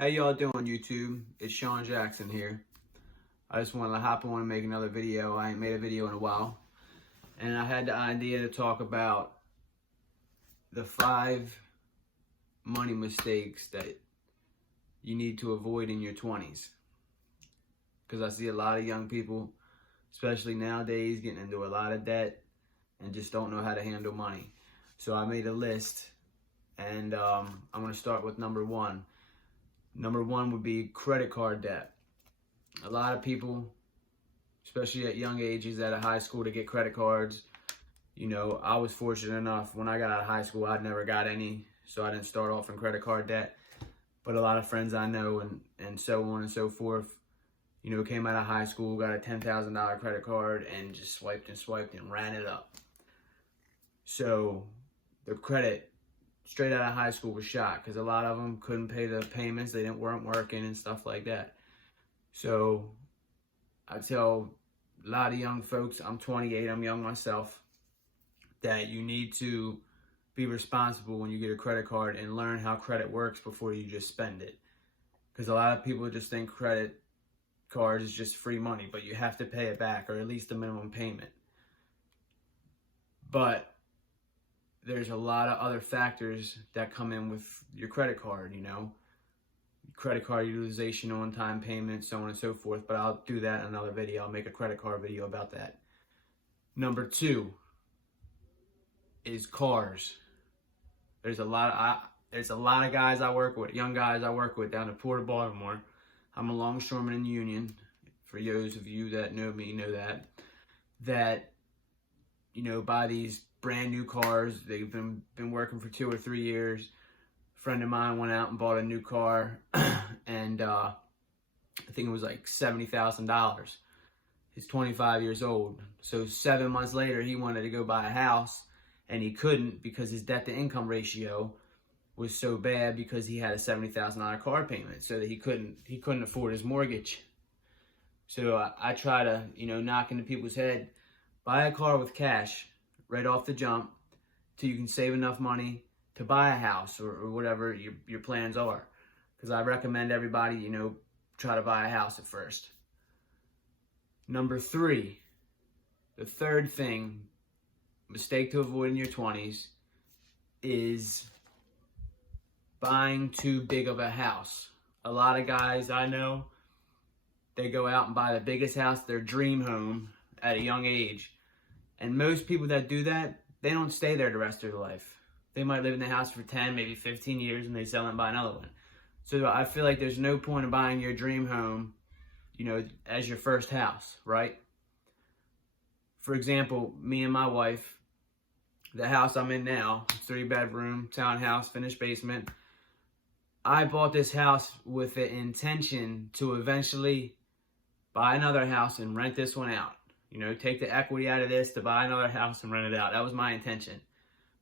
How y'all doing, YouTube? It's Sean Jackson here. I just wanted to hop on and make another video. I ain't made a video in a while. And I had the idea to talk about the 5 money mistakes that you need to avoid in your 20s. Because I see a lot of young people, especially nowadays, getting into a lot of debt and just don't know how to handle money. So I made a list, and I'm going to start with number 1. Number 1 would be credit card debt. A lot of people, especially at young ages, out of high school, to get credit cards. You know, I was fortunate enough, when I got out of high school, I'd never got any, so I didn't start off in credit card debt. But a lot of friends I know and so on and so forth, you know, came out of high school, got a $10,000 credit card, and just swiped and ran it up. So their credit straight out of high school was shot because a lot of them couldn't pay the payments. They weren't working and stuff like that. So I tell a lot of young folks, I'm 28, I'm young myself, that you need to be responsible when you get a credit card and learn how credit works before you just spend it. Because a lot of people just think credit cards is just free money, but you have to pay it back, or at least the minimum payment. But there's a lot of other factors that come in with your credit card, you know, credit card utilization, on-time payments, so on and so forth. But I'll do that in another video. I'll make a credit card video about that. Number 2 is cars. There's a lot of guys I work with, young guys I work with down in Port of Baltimore. I'm a longshoreman in the Union. For those of you that know me, know that you know, buy these brand new cars. They've been working for 2 or 3 years. A friend of mine went out and bought a new car, and I think it was like $70,000. He's 25 years old. So 7 months later, he wanted to go buy a house, and he couldn't because his debt-to-income ratio was so bad because he had a $70,000 car payment, so that he couldn't afford his mortgage. So I try to, you know, knock into people's head, buy a car with cash right off the jump till you can save enough money to buy a house or whatever your plans are. Because I recommend everybody, you know, try to buy a house at first. Number 3, the third thing, mistake to avoid in your 20s, is buying too big of a house. A lot of guys I know, they go out and buy the biggest house, their dream home, at a young age. And most people that do that, they don't stay there the rest of their life. They might live in the house for 10, maybe 15 years, and they sell it and buy another one. So I feel like there's no point in buying your dream home, you know, as your first house, right? For example, me and my wife, the house I'm in now, 3-bedroom, townhouse, finished basement. I bought this house with the intention to eventually buy another house and rent this one out. You know, take the equity out of this to buy another house and rent it out. That was my intention.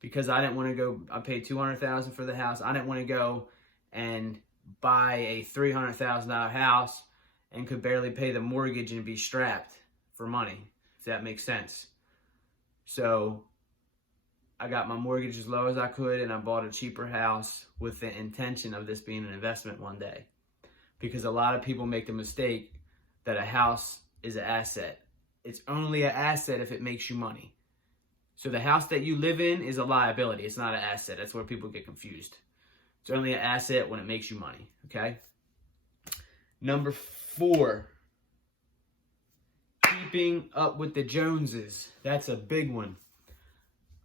Because I didn't want to go, I paid $200,000 for the house. I didn't want to go and buy a $300,000 house and could barely pay the mortgage and be strapped for money, if that makes sense. So I got my mortgage as low as I could, and I bought a cheaper house with the intention of this being an investment one day. Because a lot of people make the mistake that a house is an asset. It's only an asset if it makes you money. So the house that you live in is a liability. It's not an asset. That's where people get confused. It's only an asset when it makes you money, okay? Number 4, keeping up with the Joneses. That's a big one.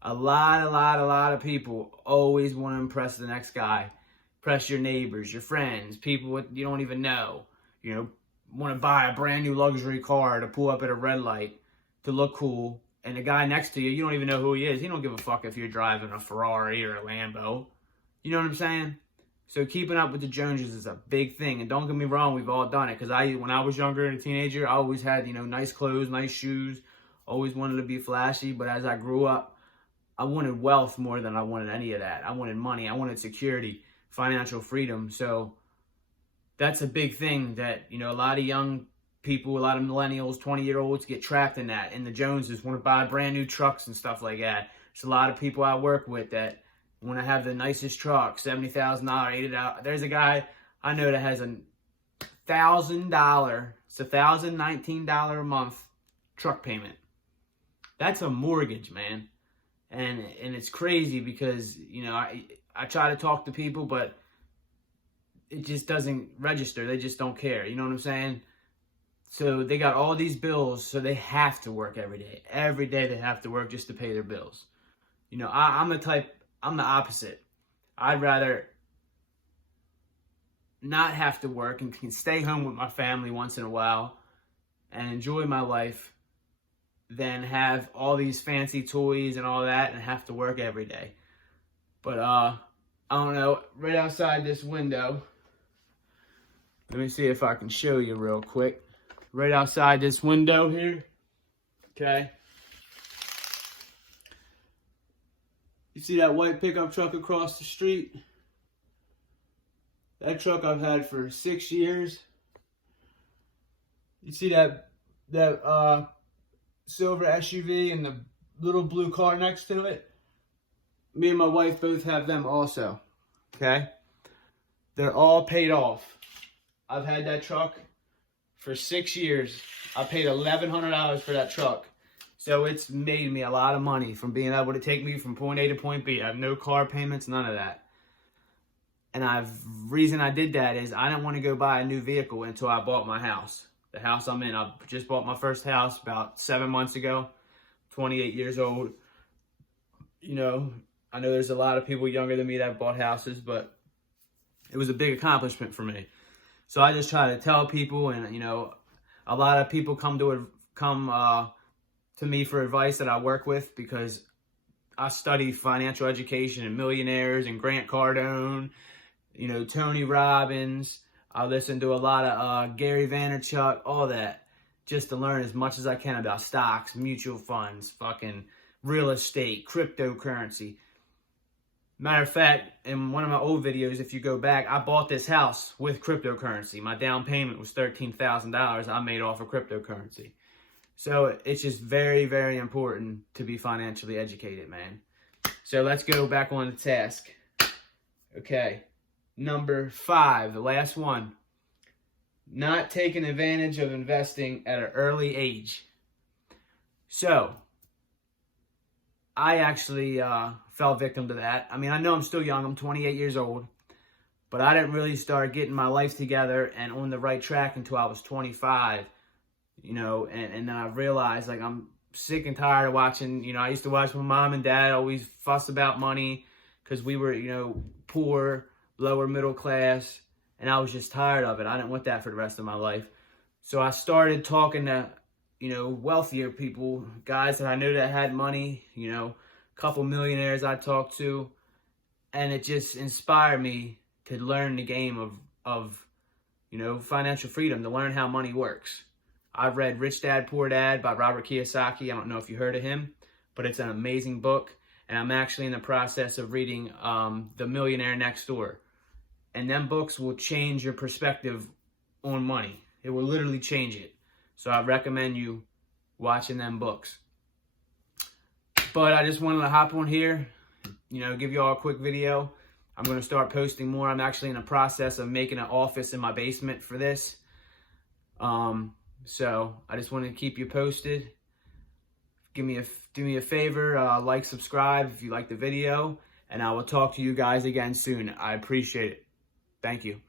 A lot of people always want to impress the next guy. Impress your neighbors, your friends, people you don't even know. You know, want to buy a brand new luxury car to pull up at a red light to look cool, and the guy next to you, you don't even know who he is. He don't give a fuck if you're driving a Ferrari or a Lambo. You know what I'm saying? So keeping up with the Joneses is a big thing. And don't get me wrong, we've all done it. Because when I was younger and a teenager, I always had, you know, nice clothes, nice shoes. Always wanted to be flashy. But as I grew up, I wanted wealth more than I wanted any of that. I wanted money. I wanted security, financial freedom. So that's a big thing that, you know, a lot of young people, a lot of millennials, 20-year-olds get trapped in that. And the Joneses want to buy brand new trucks and stuff like that. There's a lot of people I work with that want to have the nicest truck, $70,000, $80,000. There's a guy I know that has $1,000, it's $1,019 a month truck payment. That's a mortgage, man. And it's crazy because, you know, I try to talk to people, but it just doesn't register. They just don't care. You know what I'm saying? So they got all these bills, so they have to work every day. Every day they have to work just to pay their bills. You know, I'm the opposite. I'd rather not have to work and can stay home with my family once in a while and enjoy my life than have all these fancy toys and all that and have to work every day. But I don't know, right outside this window, let me see if I can show you real quick. Right outside this window here, okay? You see that white pickup truck across the street? That truck I've had for 6 years. You see that silver SUV and the little blue car next to it? Me and my wife both have them also, okay? They're all paid off. I've had that truck for 6 years. I paid $1,100 for that truck. So it's made me a lot of money from being able to take me from point A to point B. I have no car payments, none of that. And reason I did that is I didn't want to go buy a new vehicle until I bought my house. The house I'm in, I just bought my first house about 7 months ago, 28 years old. You know, I know there's a lot of people younger than me that have bought houses, but it was a big accomplishment for me. So I just try to tell people, and you know, a lot of people come to me for advice that I work with because I study financial education and millionaires and Grant Cardone, you know, Tony Robbins. I listen to a lot of Gary Vaynerchuk, all that, just to learn as much as I can about stocks, mutual funds, fucking real estate, cryptocurrency. Matter of fact, in one of my old videos, if you go back, I bought this house with cryptocurrency. My down payment was $13,000 I made off of cryptocurrency. So it's just very, very important to be financially educated, man. So let's go back on the task. Okay. Number 5, the last one. Not taking advantage of investing at an early age. So I actually fell victim to that. I mean, I know I'm still young. I'm 28 years old. But I didn't really start getting my life together and on the right track until I was 25. You know, and then I realized, like, I'm sick and tired of watching, you know, I used to watch my mom and dad always fuss about money because we were, you know, poor, lower middle class, and I was just tired of it. I didn't want that for the rest of my life. So I started talking to, you know, wealthier people, guys that I knew that had money, you know, a couple millionaires I talked to, and it just inspired me to learn the game of you know, financial freedom, to learn how money works. I've read Rich Dad, Poor Dad by Robert Kiyosaki. I don't know if you heard of him, but it's an amazing book. And I'm actually in the process of reading The Millionaire Next Door. And them books will change your perspective on money. It will literally change it. So I recommend you watching them books. But I just wanted to hop on here, you know, give you all a quick video. I'm going to start posting more. I'm actually in the process of making an office in my basement for this. So I just wanted to keep you posted. Do me a favor, like, subscribe if you like the video, and I will talk to you guys again soon. I appreciate it. Thank you.